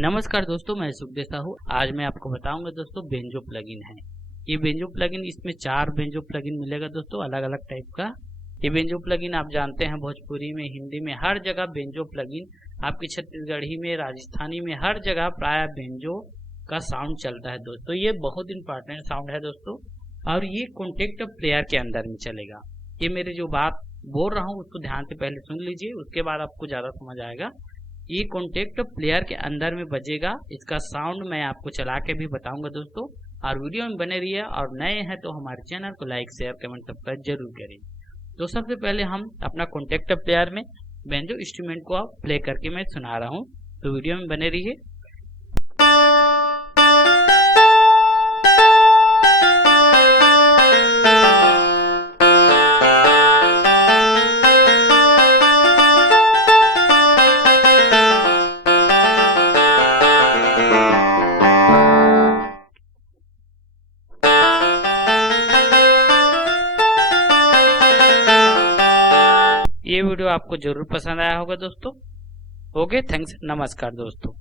नमस्कार दोस्तों, मैं सुखदेव साहू। आज मैं आपको बताऊंगा दोस्तों बेंजो प्लगइन है। ये बेंजो प्लगइन, इसमें 4 बेंजो प्लगइन मिलेगा दोस्तों, अलग अलग टाइप का। ये बेंजो प्लगइन आप जानते हैं भोजपुरी में, हिंदी में, हर जगह बेंजो प्लगइन आपकी छत्तीसगढ़ी में, राजस्थानी में, हर जगह प्राय बेंजो का साउंड चलता है दोस्तों। ये बहुत इंपॉर्टेंट साउंड है दोस्तों, और ये कॉन्टेक्ट प्लेयर के अंदर में चलेगा। ये मेरी जो बात बोल रहा हूँ उसको ध्यान से पहले सुन लीजिए, उसके बाद आपको ज्यादा समझ आएगा। ये कॉन्टेक्ट प्लेयर के अंदर में बजेगा। इसका साउंड मैं आपको चला के भी बताऊंगा दोस्तों, और वीडियो में बने रहिए। और नए हैं तो हमारे चैनल को लाइक, शेयर, कमेंट, सब्सक्राइब जरूर करें। तो सबसे पहले हम अपना कॉन्टेक्ट प्लेयर में बेंजो इंस्ट्रूमेंट को प्ले करके मैं सुना रहा हूँ, तो वीडियो में बने रहिए। ये वीडियो आपको जरूर पसंद आया होगा दोस्तों। ओके, थैंक्स, नमस्कार दोस्तों।